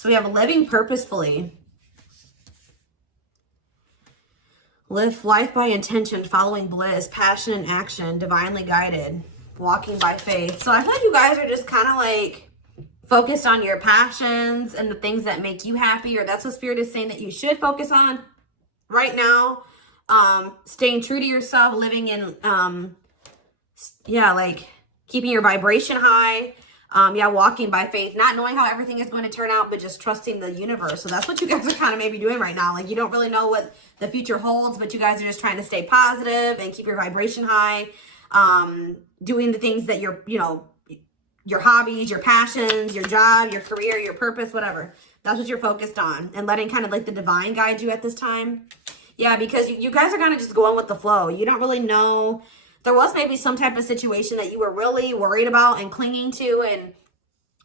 So we have living purposefully. Live life by intention, following bliss, passion and action, divinely guided, walking by faith. So I feel like you guys are just kind of like focused on your passions and the things that make you happy, or that's what Spirit is saying that you should focus on right now. Staying true to yourself, living in, like keeping your vibration high. Walking by faith, not knowing how everything is going to turn out, but just trusting the universe. So that's what you guys are kind of maybe doing right now. Like you don't really know what the future holds, but you guys are just trying to stay positive and keep your vibration high. Doing the things that your hobbies, your passions, your job, your career, your purpose, whatever. That's what you're focused on, and letting kind of like the divine guide you at this time. Yeah, because you guys are kind of just going with the flow. You don't really know. There was maybe some type of situation that you were really worried about and clinging to and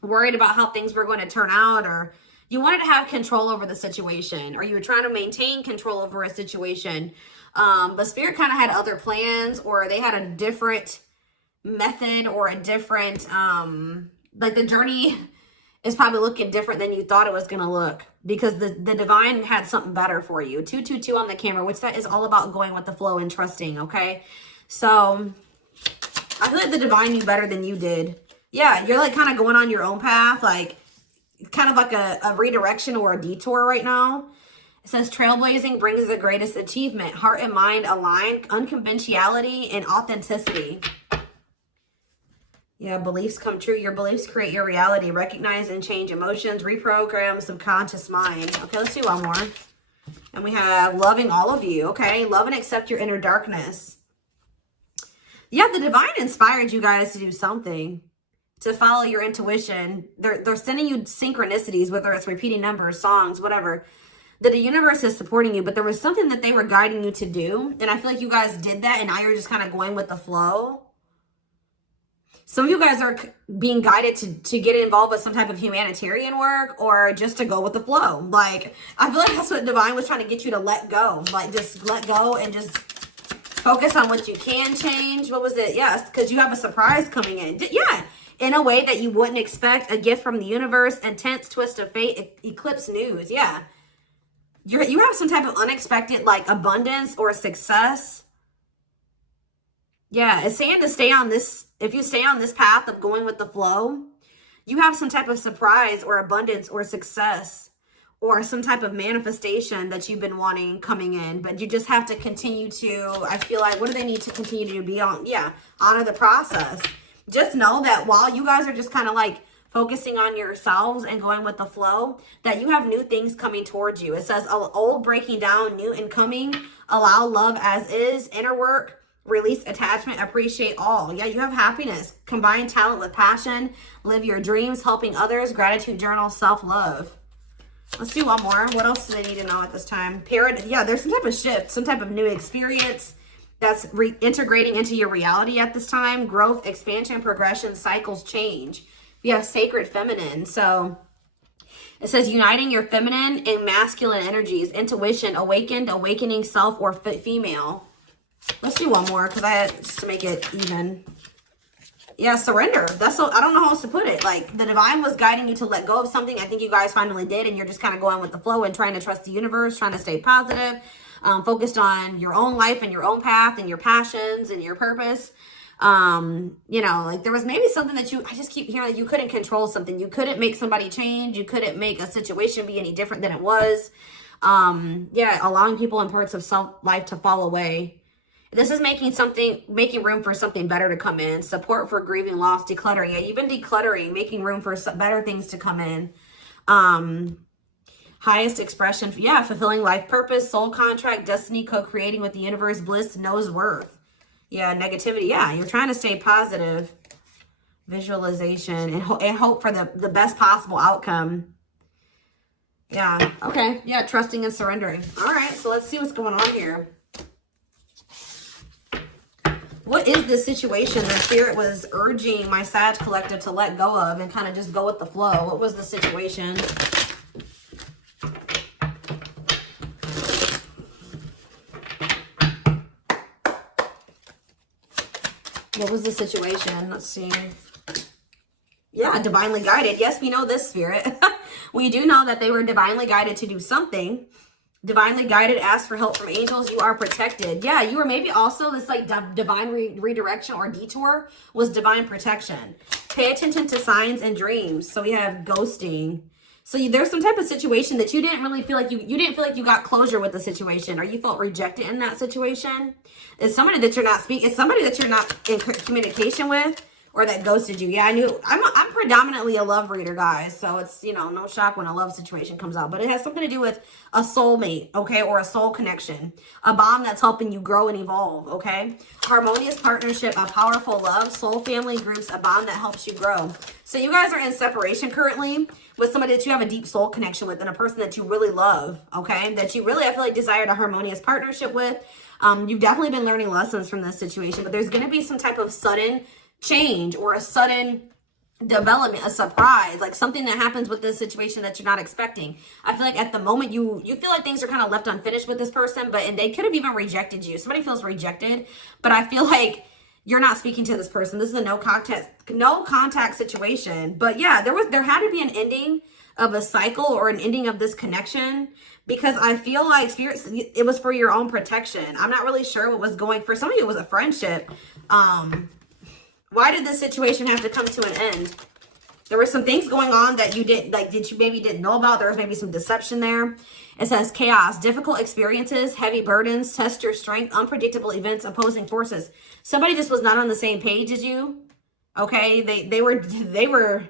worried about how things were going to turn out, or you wanted to have control over the situation, or you were trying to maintain control over a situation. But Spirit kind of had other plans, or they had a different method or a different, like the journey is probably looking different than you thought it was going to look, because the divine had something better for you. 222 on the camera, which that is all about going with the flow and trusting. Okay. So I feel like the divine knew better than you did. Yeah, you're like kind of going on your own path, like kind of like a redirection or a detour right now. It says trailblazing brings the greatest achievement. Heart and mind aligned, unconventionality and authenticity. Yeah, beliefs come true. Your beliefs create your reality. Recognize and change emotions. Reprogram subconscious mind. Okay, let's do one more. And we have loving all of you. Okay, love and accept your inner darkness. Yeah, the divine inspired you guys to do something, to follow your intuition. They're sending you synchronicities, whether it's repeating numbers, songs, whatever. That the universe is supporting you, but there was something that they were guiding you to do. And I feel like you guys did that, and now you're just kind of going with the flow. Some of you guys are being guided to get involved with some type of humanitarian work, or just to go with the flow. Like, I feel like that's what divine was trying to get you to let go. Like, just let go and just focus on what you can change. What was it? Yes, because you have a surprise coming in. Yeah, in a way that you wouldn't expect. A gift from the universe, intense twist of fate, eclipse news. Yeah, you have some type of unexpected like abundance or success. Yeah, it's saying to stay on this. If you stay on this path of going with the flow, you have some type of surprise or abundance or success, or some type of manifestation that you've been wanting coming in. But you just have to continue to, I feel like, what do they need to continue to be on? Yeah, honor the process. Just know that while you guys are just kind of like focusing on yourselves and going with the flow, that you have new things coming towards you. It says old breaking down, new incoming, allow love as is, inner work, release attachment, appreciate all. Yeah, you have happiness, combine talent with passion, live your dreams, helping others, gratitude journal, self-love. Let's do one more. What else do they need to know at this time? Yeah, there's some type of shift, some type of new experience that's integrating into your reality at this time. Growth, expansion, progression, cycles, change. You have sacred feminine. So it says uniting your feminine and masculine energies, intuition, awakened, awakening self or female. Let's do one more just to make it even. Yeah, surrender. That's so, I don't know how else to put it. Like, the divine was guiding you to let go of something. I think you guys finally did, and you're just kind of going with the flow and trying to trust the universe, trying to stay positive, focused on your own life and your own path and your passions and your purpose. Like there was maybe something that I just keep hearing that you couldn't control something. You couldn't make somebody change. You couldn't make a situation be any different than it was. Allowing people and parts of self-life to fall away. This is making room for something better to come in. Support for grieving loss, decluttering. Yeah, you've been decluttering, making room for some better things to come in. Highest expression. Yeah, fulfilling life purpose, soul contract, destiny, co-creating with the universe, bliss, knows worth. Yeah, negativity. Yeah, you're trying to stay positive. Visualization and hope for the best possible outcome. Yeah, okay. Yeah, trusting and surrendering. All right, so let's see what's going on here. What is the situation that Spirit was urging my Sag collective to let go of and kind of just go with the flow? What was the situation? What was the situation? Let's see. Yeah, divinely guided. Yes, we know this, Spirit. We do know that they were divinely guided to do something. Divinely guided, ask for help from angels. You are protected. Yeah, you were maybe also this like divine redirection or detour was divine protection. Pay attention to signs and dreams. So we have ghosting. So there's some type of situation that you didn't really feel like you didn't feel like you got closure with the situation, or you felt rejected in that situation. It's somebody that you're not speaking. It's somebody that you're not in communication with, or that ghosted you. Yeah, I knew. I'm predominantly a love reader, guys. So it's, you know, no shock when a love situation comes out. But it has something to do with a soulmate, okay? Or a soul connection. A bond that's helping you grow and evolve, okay? Harmonious partnership, a powerful love, soul family groups, a bond that helps you grow. So you guys are in separation currently with somebody that you have a deep soul connection with, and a person that you really love, okay? That you really, I feel like, desired a harmonious partnership with. You've definitely been learning lessons from this situation, but there's going to be some type of sudden change or a sudden development, a surprise, like something that happens with this situation that you're not expecting. I feel like at the moment you feel like things are kind of left unfinished with this person, and they could have even rejected you. Somebody feels rejected, but I feel like you're not speaking to this person. This is a no contact situation. But yeah, there had to be an ending of a cycle or an ending of this connection, because I feel like spirits, it was for your own protection. I'm not really sure what was going, for some of you it was a friendship. Why did this situation have to come to an end? There were some things going on that you maybe didn't know about. There was maybe some deception there. It says chaos, difficult experiences, heavy burdens, test your strength, unpredictable events, opposing forces. Somebody just was not on the same page as you. Okay, they were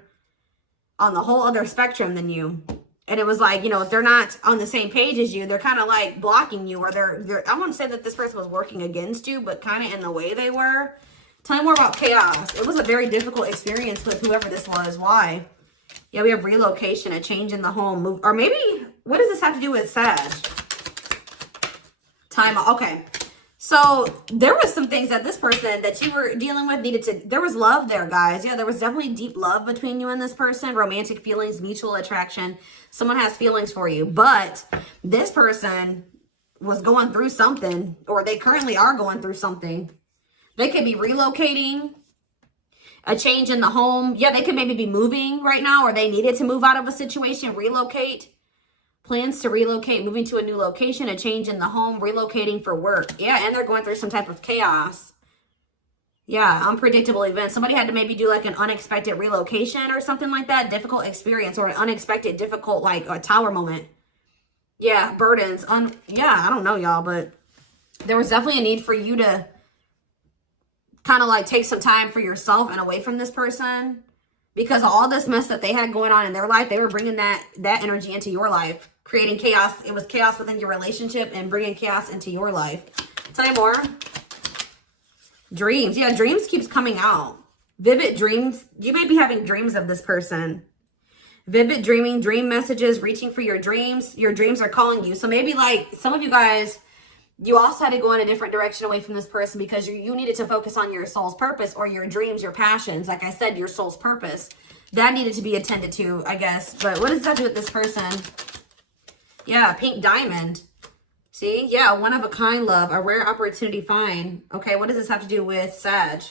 on the whole other spectrum than you. And it was like, you know, if they're not on the same page as you, they're kind of like blocking you, or they're I wouldn't say that this person was working against you, but kind of in the way they were. Tell me more about chaos. It was a very difficult experience with whoever this was. Why? Yeah, we have relocation, a change in the home, move, or maybe, what does this have to do with Sag? Time. Okay. So there was some things that this person that you were dealing with needed to, there was love there, guys. Yeah, there was definitely deep love between you and this person, romantic feelings, mutual attraction. Someone has feelings for you, but this person was going through something, or they currently are going through something. They could be relocating, a change in the home. Yeah, they could maybe be moving right now, or they needed to move out of a situation, relocate. Plans to relocate, moving to a new location, a change in the home, relocating for work. Yeah, and they're going through some type of chaos. Yeah, unpredictable events. Somebody had to maybe do like an unexpected relocation or something like that. Difficult experience, or an unexpected, difficult, like a tower moment. Yeah, burdens. Yeah, I don't know, y'all, but there was definitely a need for you to kind of like take some time for yourself and away from this person, because of all this mess that they had going on in their life. They were bringing that energy into your life, creating chaos. It was chaos within your relationship and bringing chaos into your life. Tell me more. Dreams. Yeah, dreams keeps coming out. Vivid dreams. You may be having dreams of this person. Vivid dreaming, dream messages, reaching for your dreams. Your dreams are calling you. So maybe like some of you guys, you also had to go in a different direction away from this person because you needed to focus on your soul's purpose, or your dreams, your passions. Like I said, your soul's purpose. That needed to be attended to, I guess. But what does that do with this person? Yeah, pink diamond. See? Yeah, one of a kind love, a rare opportunity find. Okay, what does this have to do with Sag?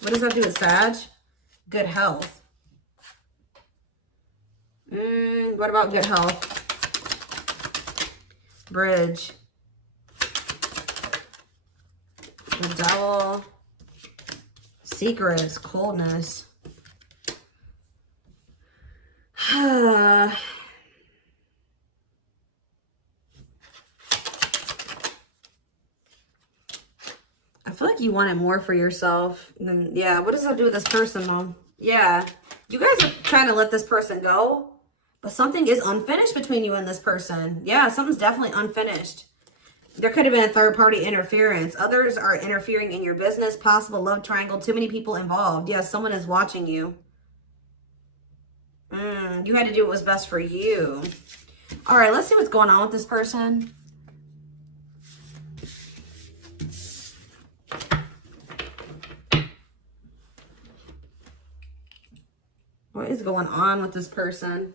What does that do with Sag? Good health. What about good health? Bridge. The devil. Secrets. Coldness. I feel like you wanted more for yourself. Yeah, what does that do with this person, though? Yeah, you guys are trying to let this person go, but something is unfinished between you and this person. Yeah, something's definitely unfinished. There could have been a third-party interference. Others are interfering in your business. Possible love triangle. Too many people involved. Yeah, someone is watching you. You had to do what was best for you. All right, let's see what's going on with this person. What is going on with this person?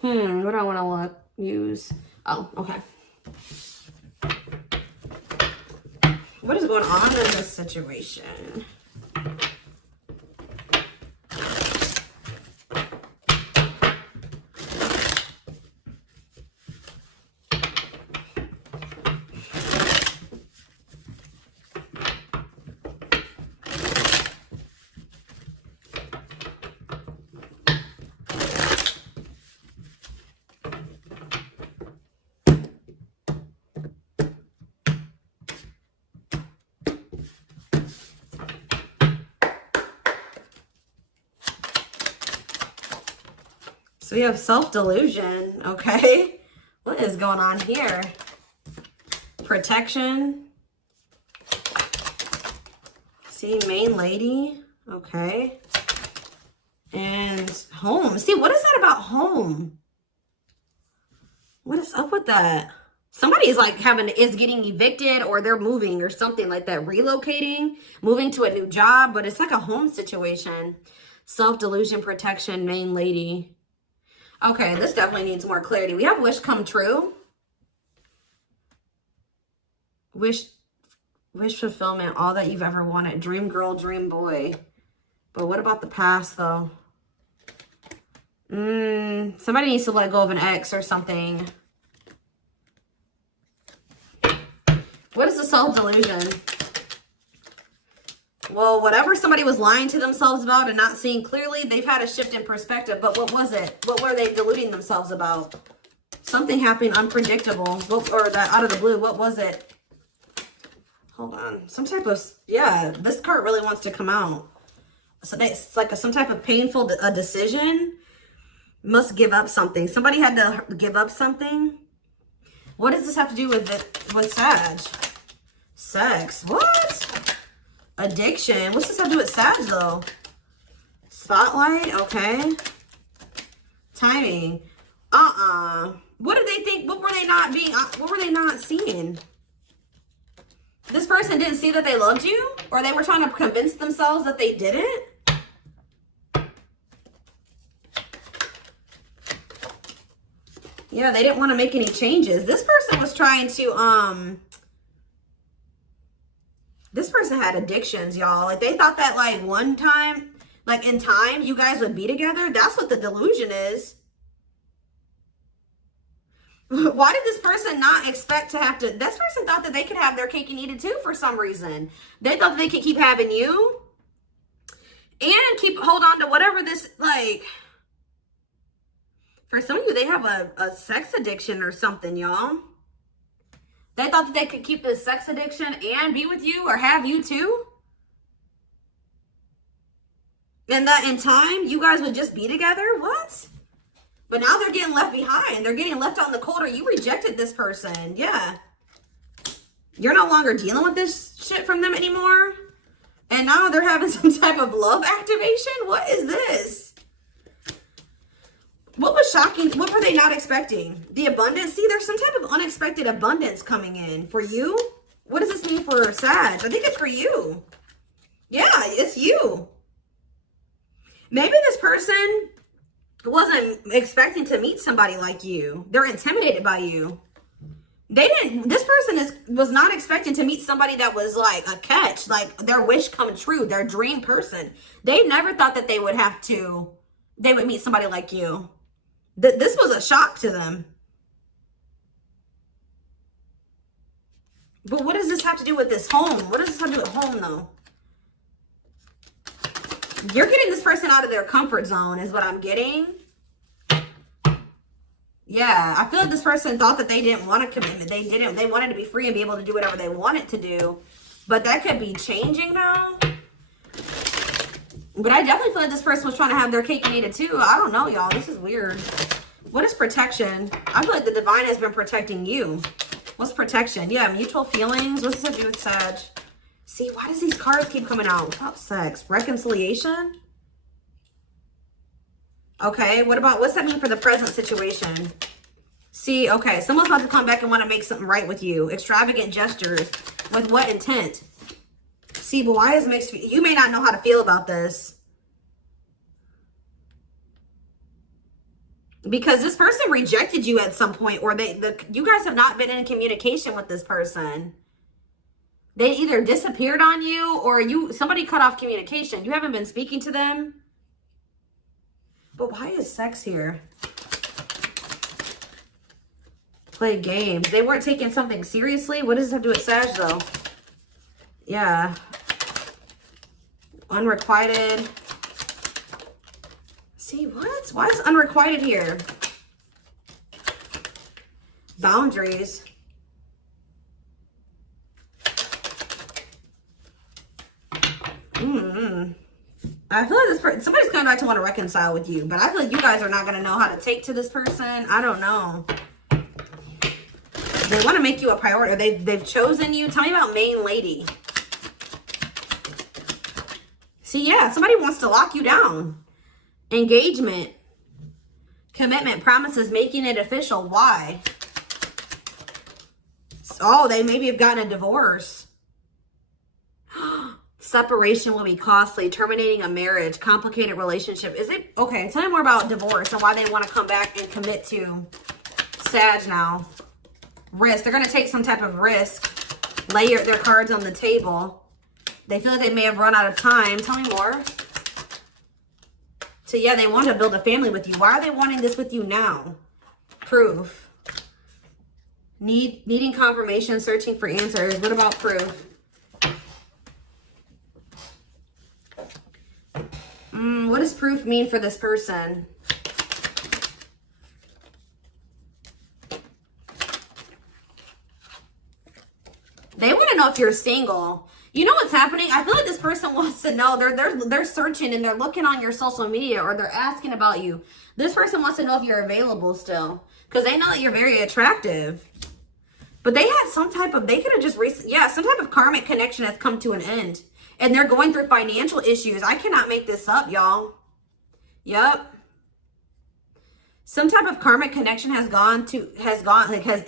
What do I want to use? Oh, okay. What is going on in this situation? So we have self-delusion, okay? What is going on here? Protection. See, main lady, okay. And home. See, what is that about home? What is up with that? Somebody is like is getting evicted, or they're moving or something like that, relocating, moving to a new job, but it's like a home situation. Self-delusion, protection, main lady. Okay, this definitely needs more clarity. We have wish come true. Wish fulfillment, all that you've ever wanted. Dream girl, dream boy. But what about the past, though? Somebody needs to let go of an ex or something. What is the self-delusion? Well, whatever somebody was lying to themselves about and not seeing clearly, they've had a shift in perspective. But what was it? What were they deluding themselves about? Something happened unpredictable. Or that out of the blue. What was it? Hold on. Some type of... Yeah, this card really wants to come out. So it's like some type of painful decision. Must give up something. Somebody had to give up something. What does this have to do with Sag? Sex. What? Addiction. What's this have to do with Sag, though? Spotlight. Okay. Timing. What did they think? What were they not being? What were they not seeing? This person didn't see that they loved you? Or they were trying to convince themselves that they didn't? Yeah, they didn't want to make any changes. This person was trying to, this person had addictions, y'all. Like, they thought that, like, one time, like, in time, you guys would be together. That's what the delusion is. Why did this person not expect to have to... This person thought that they could have their cake and eat it, too, for some reason. They thought that they could keep having you and hold on to whatever this, like... For some of you, they have a sex addiction or something, y'all. They thought that they could keep this sex addiction and be with you or have you too. And that in time, you guys would just be together? What? But now they're getting left behind. They're getting left out in the cold, or you rejected this person. Yeah. You're no longer dealing with this shit from them anymore. And now they're having some type of love activation? What is this? What was shocking? What were they not expecting? The abundance? See, there's some type of unexpected abundance coming in. For you? What does this mean for Sag? I think it's for you. Yeah, it's you. Maybe this person wasn't expecting to meet somebody like you. They're intimidated by you. This person was not expecting to meet somebody that was like a catch, like their wish come true, their dream person. They never thought that they would meet somebody like you. This was a shock to them. But what does this have to do with this home? What does this have to do with home, though? You're getting this person out of their comfort zone is what I'm getting. Yeah, I feel like this person thought that they didn't want a commitment. They didn't. They wanted to be free and be able to do whatever they wanted to do. But that could be changing now. But I definitely feel like this person was trying to have their cake and eat it too. I don't know, y'all. This is weird. What is protection? I feel like the divine has been protecting you. What's protection? Yeah, mutual feelings. What's this have to do with Sag? See, why does these cards keep coming out? Without sex. Reconciliation? Okay, what's that mean for the present situation? See, okay, someone's about to come back and want to make something right with you. Extravagant gestures. With what intent? See, but why is mixed? You may not know how to feel about this. Because this person rejected you at some point, or you guys have not been in communication with this person. They either disappeared on you, or somebody cut off communication. You haven't been speaking to them. But why is sex here? Play games. They weren't taking something seriously. What does this have to do with Sag, though? Yeah. Unrequited. See, what? Why is unrequited here? Boundaries. I feel like this person, somebody's coming back to want to reconcile with you, but I feel like you guys are not going to know how to take to this person. I don't know. They want to make you a priority. Or they've chosen you. Tell me about main lady. See, yeah, somebody wants to lock you down. Engagement. Commitment, promises, making it official. Why? Oh, they maybe have gotten a divorce. Separation will be costly. Terminating a marriage. Complicated relationship. Is it? Okay, tell me more about divorce and why they want to come back and commit to Sag now. Risk. They're going to take some type of risk. Lay their cards on the table. They feel like they may have run out of time. Tell me more. So, yeah, they want to build a family with you. Why are they wanting this with you now? Proof. Needing confirmation, searching for answers. What about proof? What does proof mean for this person? They want to know if you're single. You know what's happening? I feel like this person wants to know. They're searching and they're looking on your social media or they're asking about you. This person wants to know if you're available still because they know that you're very attractive. But they had some type of, they could have just some type of karmic connection has come to an end. And they're going through financial issues. I cannot make this up, y'all. Yep. Some type of karmic connection has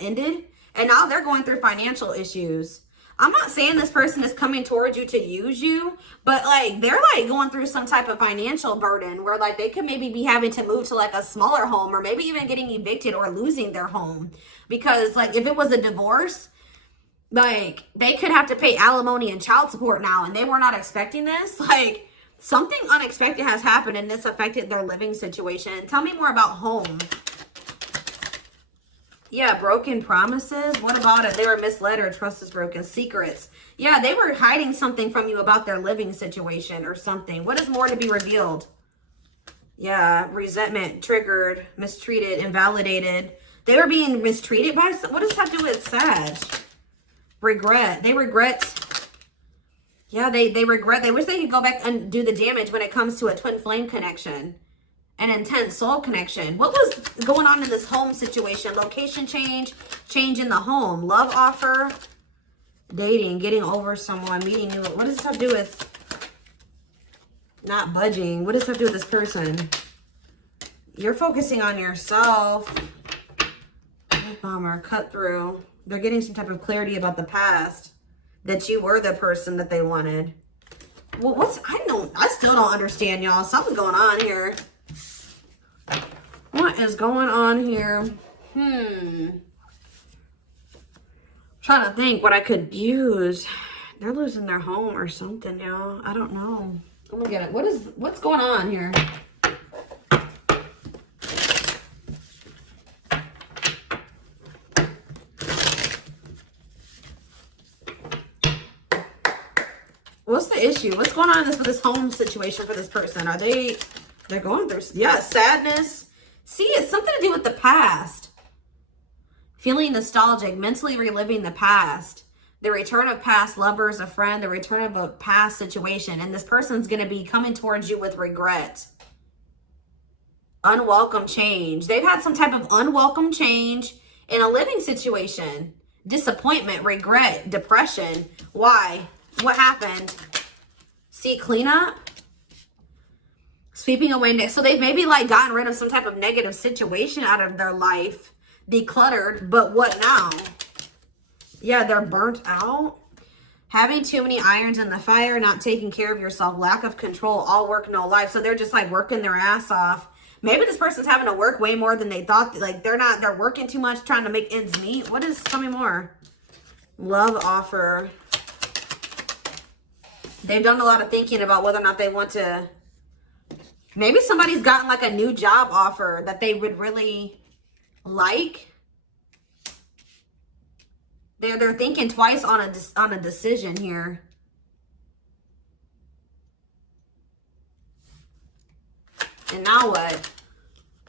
ended. And now they're going through financial issues. I'm not saying this person is coming towards you to use you, but like they're like going through some type of financial burden where like they could maybe be having to move to like a smaller home or maybe even getting evicted or losing their home. Because like if it was a divorce, like they could have to pay alimony and child support now and they were not expecting this. Like something unexpected has happened and this affected their living situation. Tell me more about home. Yeah, broken promises. What about it? They were misled or trust is broken. Secrets. Yeah, they were hiding something from you about their living situation or something. What is more to be revealed? Yeah, resentment, triggered, mistreated, invalidated. They were being mistreated by some. What does that do with Sag? Regret. They regret. Yeah, they regret. They wish they could go back and do the damage when it comes to a twin flame connection. An intense soul connection. What was going on in this home situation? Location change, change in the home, love offer, dating, getting over someone, meeting you. What does this have to do with not budging? What does this have to do with this person? You're focusing on yourself. Bummer, cut through. They're getting some type of clarity about the past, that you were the person that they wanted. Well, I still don't understand, y'all. Something's going on here. What is going on here? Trying to think what I could use. They're losing their home or something, y'all. I don't know. I'm gonna get it. What's going on here? What's the issue? What's going on with this home situation for this person? They're going through, yeah, sadness. See, it's something to do with the past. Feeling nostalgic, mentally reliving the past. The return of past lovers, a friend, the return of a past situation. And this person's going to be coming towards you with regret. Unwelcome change. They've had some type of unwelcome change in a living situation. Disappointment, regret, depression. Why? What happened? See, cleanup. Sweeping away. So they've maybe like gotten rid of some type of negative situation out of their life. Decluttered. But what now? Yeah, they're burnt out. Having too many irons in the fire. Not taking care of yourself. Lack of control. All work, no life. So they're just like working their ass off. Maybe this person's having to work way more than they thought. Like they're working too much trying to make ends meet. Tell me more. Love offer. They've done a lot of thinking about whether or not they want to. Maybe somebody's gotten like a new job offer that they would really like. They're thinking twice on a decision here. And now what?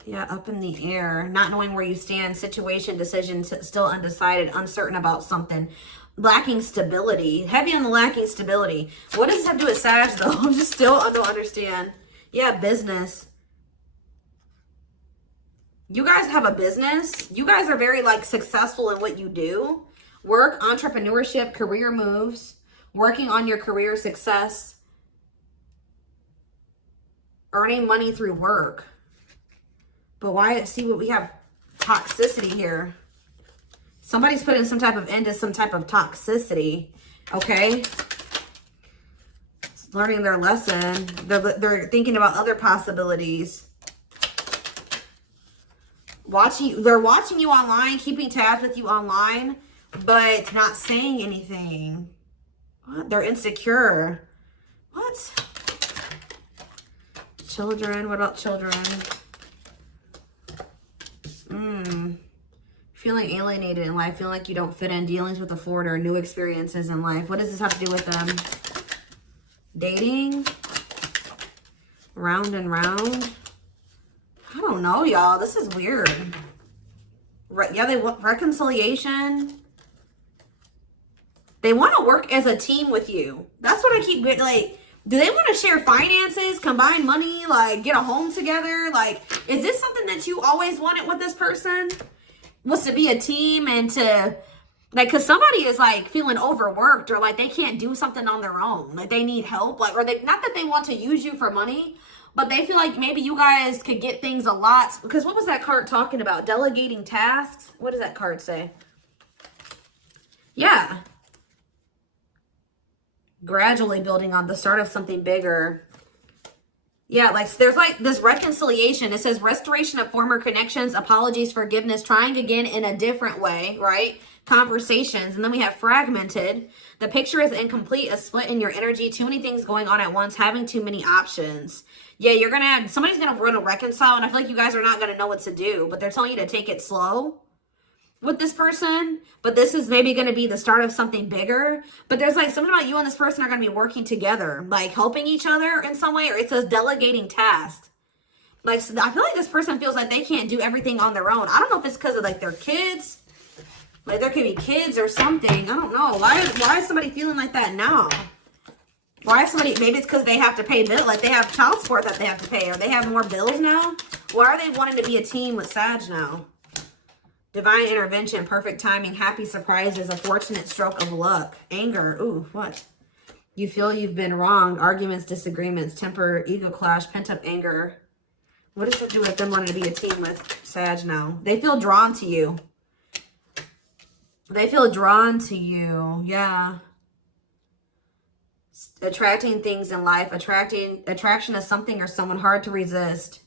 Yeah, up in the air, not knowing where you stand, situation, decision, still undecided, uncertain about something, lacking stability, heavy on the lacking stability. What does this have to do with Sag though? I'm just still, I don't understand. Yeah, business. You guys have a business. You guys are very like successful in what you do. Work, entrepreneurship, career moves, working on your career success, earning money through work. But why? See what we have, toxicity here. Somebody's putting some type of end to some type of toxicity. Okay. Learning their lesson. They're thinking about other possibilities. They're watching you online, keeping tabs with you online, but not saying anything. What? They're insecure. What? Children. What about children? Feeling alienated in life, feeling like you don't fit in, dealings with authority or new experiences in life. What does this have to do with them? Dating? Round and round? I don't know, y'all. This is weird. Yeah, they want reconciliation. They want to work as a team with you. That's what I keep getting. Like, do they want to share finances, combine money, like get a home together? Like, is this something that you always wanted with this person? Was to be a team and to, like, because somebody is like feeling overworked or like they can't do something on their own. Like they need help. Like, or they, not that they want to use you for money, but they feel like maybe you guys could get things a lot. Because what was that card talking about? Delegating tasks? What does that card say? Yeah. Gradually building on the start of something bigger. Yeah, like there's like this reconciliation. It says restoration of former connections, apologies, forgiveness, trying again in a different way, right? Conversations. And then we have fragmented. The picture is incomplete, a split in your energy, too many things going on at once, having too many options. Yeah, you're going to have, somebody's going to reconcile, and I feel like you guys are not going to know what to do, but they're telling you to take it slow with this person, but this is maybe going to be the start of something bigger. But there's like something about you and this person are going to be working together, like helping each other in some way, or it says delegating tasks. Like, so I feel like this person feels like they can't do everything on their own. I don't know if it's because of like their kids, like there could be kids or something. I don't know. Why is somebody feeling like that now? Why is somebody, maybe it's because they have to pay bills, like they have child support that they have to pay, or they have more bills now. Why are they wanting to be a team with Sag now? Divine intervention, perfect timing, happy surprises, a fortunate stroke of luck. Anger, ooh, what? You feel you've been wronged, arguments, disagreements, temper, ego clash, pent-up anger. What does it do with them wanting to be a team with Sag now? They feel drawn to you. They feel drawn to you, yeah. Attracting things in life, attraction is something or someone hard to resist.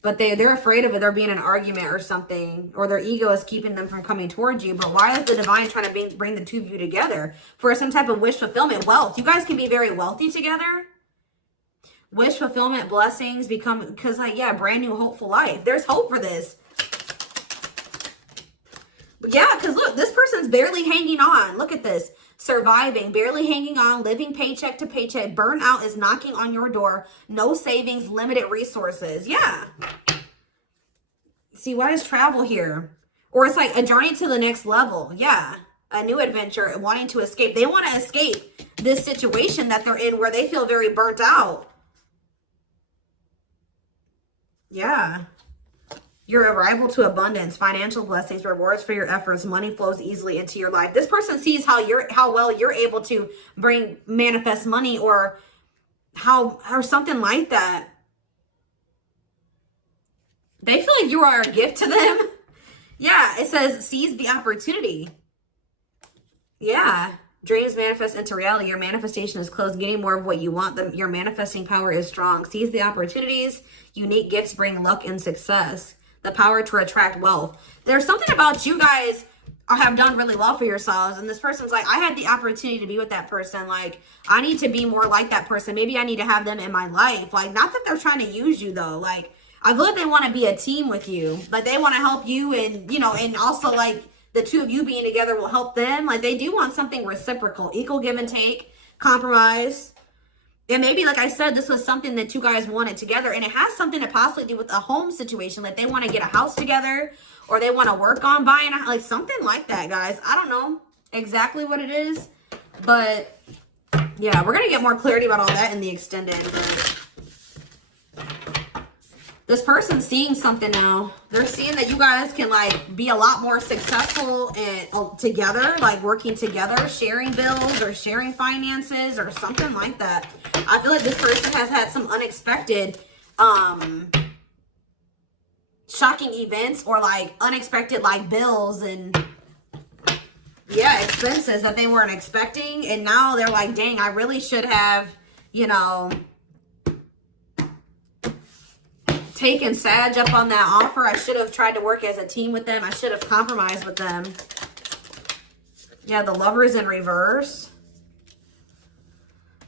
But they're afraid of it. There being an argument or something. Or their ego is keeping them from coming towards you. But why is the divine trying to bring the two of you together? For some type of wish fulfillment. Wealth. You guys can be very wealthy together. Wish fulfillment, blessings, because like, yeah, brand new hopeful life. There's hope for this. But yeah, because look, this person's barely hanging on. Look at this. Surviving, barely hanging on, living paycheck to paycheck. Burnout is knocking on your door. No savings, limited resources. Yeah. See, why is travel here? Or it's like a journey to the next level. Yeah. A new adventure, wanting to escape. They want to escape this situation that they're in where they feel very burnt out. Yeah. Your arrival to abundance, financial blessings, rewards for your efforts, money flows easily into your life. This person sees how well you're able to manifest money, or something like that. They feel like you are a gift to them. Yeah, it says seize the opportunity. Yeah. Dreams manifest into reality. Your manifestation is close. Getting more of what you want. Your manifesting power is strong. Seize the opportunities. Unique gifts bring luck and success. The power to attract wealth. There's something about you guys have done really well for yourselves, and this person's like, I had the opportunity to be with that person. Like, I need to be more like that person. Maybe I need to have them in my life. Like, not that they're trying to use you though. Like, I feel like they want to be a team with you. Like, they want to help you, and you know, and also like the two of you being together will help them. Like, they do want something reciprocal, equal give and take, compromise. And maybe, like I said, this was something that you guys wanted together. And it has something to possibly do with a home situation. Like they want to get a house together. Or they want to work on buying a, like something like that, guys. I don't know exactly what it is. But yeah, we're going to get more clarity about all that in the extended. This person's seeing something now. They're seeing that you guys can like be a lot more successful and together, like working together, sharing bills or sharing finances or something like that. I feel like this person has had some unexpected shocking events or like unexpected like bills and yeah, expenses that they weren't expecting. And now they're like, dang, I really should have, you know, taken Sag up on that offer. I should have tried to work as a team with them. I should have compromised with them. Yeah, the Lovers in reverse.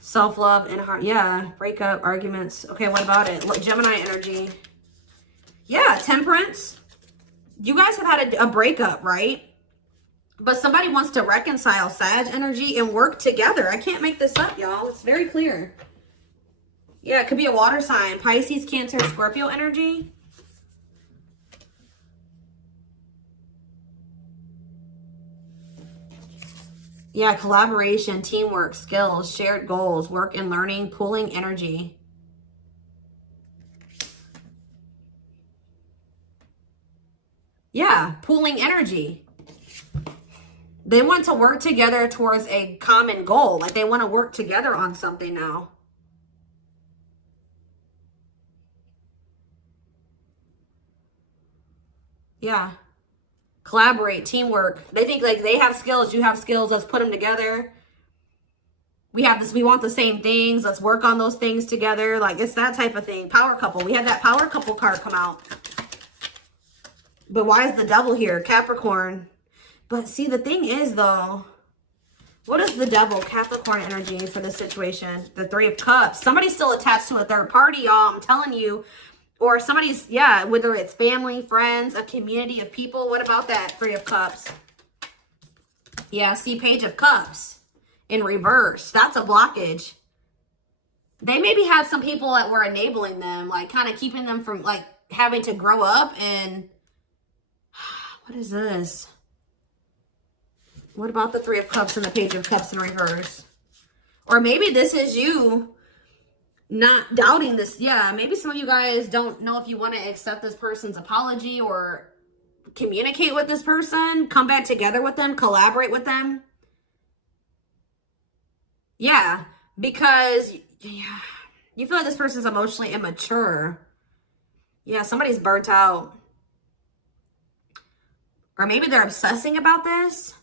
Self-love and heart. Yeah, breakup, arguments. Okay, what about it? Look, Gemini energy. Yeah, Temperance. You guys have had a breakup, right? But somebody wants to reconcile Sag energy and work together. I can't make this up, y'all. It's very clear. Yeah, it could be a water sign. Pisces, Cancer, Scorpio energy. Yeah, collaboration, teamwork, skills, shared goals, work and learning, pooling energy. Yeah, pooling energy. They want to work together towards a common goal. Like they want to work together on something now. Yeah. Collaborate, teamwork. They think like they have skills, you have skills. Let's put them together. We have this, we want the same things. Let's work on those things together. Like it's that type of thing. Power couple. We had that power couple card come out. But why is the devil here? Capricorn. But see, the thing is though, what is the devil? Capricorn energy for this situation. The Three of Cups. Somebody's still attached to a third party, y'all. I'm telling you. Or somebody's, yeah, whether it's family, friends, a community of people. What about that? Three of Cups. Yeah, see, Page of Cups in reverse. That's a blockage. They maybe had some people that were enabling them, like kind of keeping them from like having to grow up. And what is this? What about the Three of Cups and the Page of Cups in reverse? Or maybe this is you not doubting this. Yeah, maybe some of you guys don't know if you want to accept this person's apology or communicate with this person, come back together with them, collaborate with them. Yeah, because yeah, you feel like this person's emotionally immature. Yeah, somebody's burnt out. Or maybe they're obsessing about this.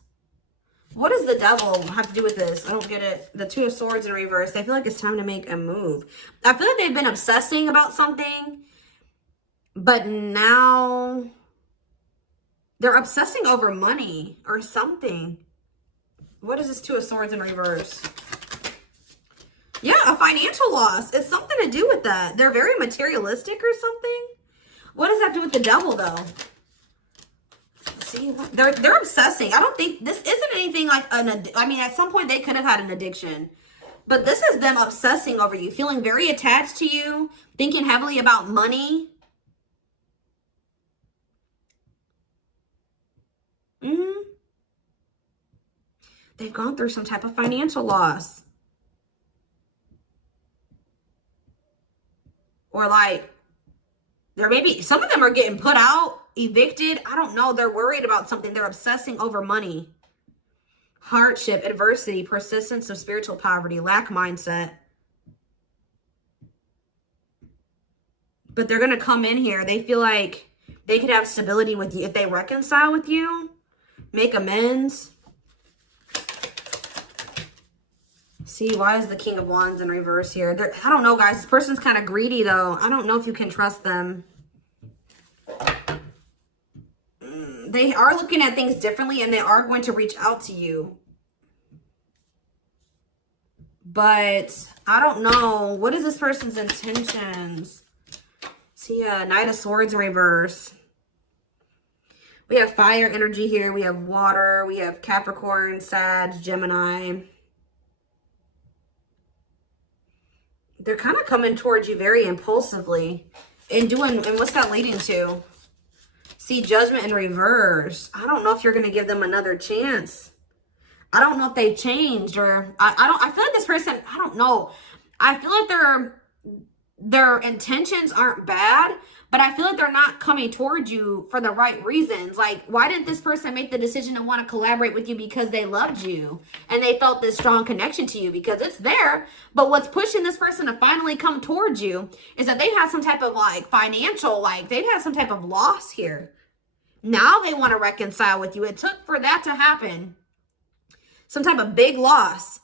What does the devil have to do with this? I don't get it. The Two of Swords in reverse. They feel like it's time to make a move. I feel like they've been obsessing about something, but now they're obsessing over money or something. What is this Two of Swords in reverse? Yeah, a financial loss. It's something to do with that. They're very materialistic or something. What does that do with the devil, though? See, they're obsessing. I don't think this isn't anything like I mean, at some point they could have had an addiction, but this is them obsessing over you, feeling very attached to you, thinking heavily about money. They've gone through some type of financial loss, or like there maybe some of them are getting put out, evicted. I don't know. They're worried about something. They're obsessing over money. Hardship, adversity, persistence of spiritual poverty, lack mindset. But they're going to come in here. They feel like they could have stability with you if they reconcile with you, make amends. See, why is the King of Wands in reverse here? I don't know, guys. This person's kind of greedy, though. I don't know if you can trust them. They are looking at things differently, and they are going to reach out to you. But I don't know. What is this person's intentions? See, Knight of Swords in reverse. We have fire energy here. We have water. We have Capricorn, Sag, Gemini. They're kind of coming towards you very impulsively. And what's that leading to? See, Judgment in reverse. I don't know if you're going to give them another chance. I don't know if they've changed, or I feel like this person, I don't know. I feel like their intentions aren't bad, but I feel like they're not coming towards you for the right reasons. Like, why didn't this person make the decision to want to collaborate with you? Because they loved you and they felt this strong connection to you, because it's there. But what's pushing this person to finally come towards you is that they had some type of like financial, like they've had some type of loss here. Now they want to reconcile with you. It took for that to happen. Some type of big loss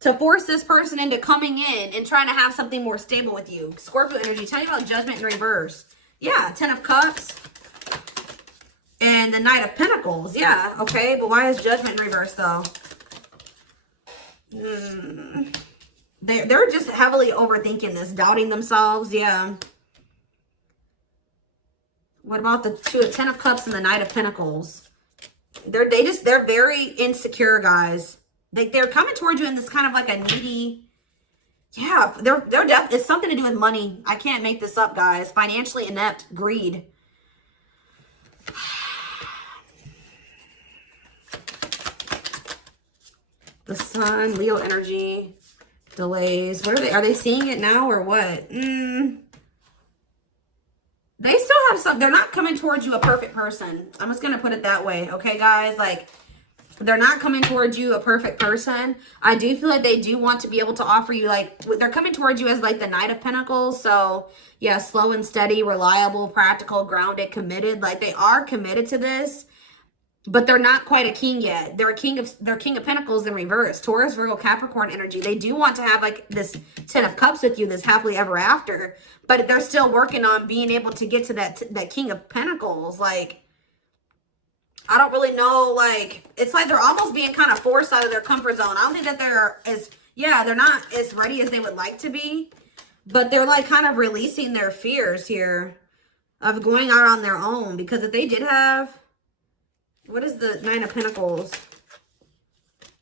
to force this person into coming in and trying to have something more stable with you. Scorpio energy, tell me about Judgment in reverse. Yeah, 10 of Cups and the Knight of Pentacles. Yeah, okay, but why is Judgment in reverse though? They're just heavily overthinking this, doubting themselves. Yeah. What about the 10 of Cups and the Knight of Pentacles? They're very insecure, guys. They're coming towards you in this kind of like a needy, yeah, it's something to do with money. I can't make this up, guys. Financially inept, greed. The Sun, Leo energy, delays. What are they seeing it now or what? They still have some, they're not coming towards you a perfect person. I'm just going to put it that way. Okay, guys? Like, they're not coming towards you a perfect person. I do feel like they do want to be able to offer you, like, they're coming towards you as like the Knight of Pentacles. So yeah, slow and steady, reliable, practical, grounded, committed. Like, they are committed to this, but they're not quite a king yet. They're King of Pentacles in reverse. Taurus, Virgo, Capricorn energy. They do want to have like this 10 of Cups with you, this happily ever after, but they're still working on being able to get to that King of Pentacles. Like, I don't really know, like, it's like they're almost being kind of forced out of their comfort zone. I don't think that they're not as ready as they would like to be, but they're like kind of releasing their fears here of going out on their own. Because if they did have, what is the 9 of Pentacles?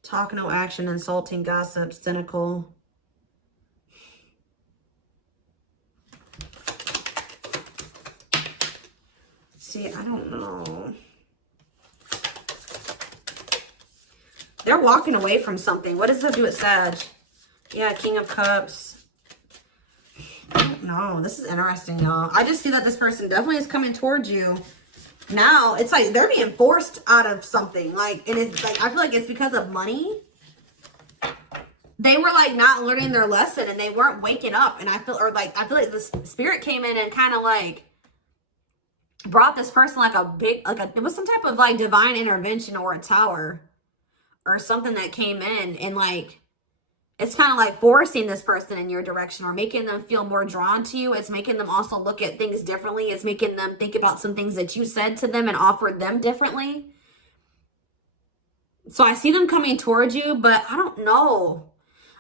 Talk, no action, insulting, gossip, cynical. See, I don't know. They're walking away from something. What does that do with Sag? Yeah, King of Cups. I don't know. This is interesting, y'all. I just see that this person definitely is coming towards you. Now, it's like they're being forced out of something. Like, and it's like, I feel like it's because of money. They were like not learning their lesson and they weren't waking up. And I feel like the spirit came in and kind of like brought this person like it was some type of like divine intervention or a tower or something that came in, and like it's kind of like forcing this person in your direction or making them feel more drawn to you. It's making them also look at things differently. It's making them think about some things that you said to them and offered them differently. So I see them coming towards you, but I don't know.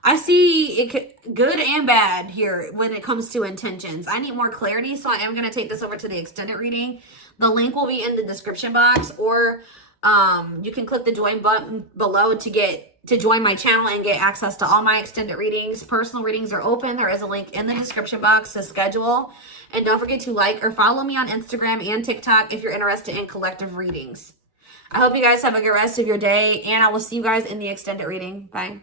I see it good and bad here when it comes to intentions. I need more clarity, so I am going to take this over to the extended reading. The link will be in the description box, or you can click the join button below to join my channel and get access to all my extended readings. Personal readings are open. There is a link in the description box to schedule. And don't forget to like or follow me on Instagram and TikTok if you're interested in collective readings. I hope you guys have a good rest of your day, and I will see you guys in the extended reading. Bye.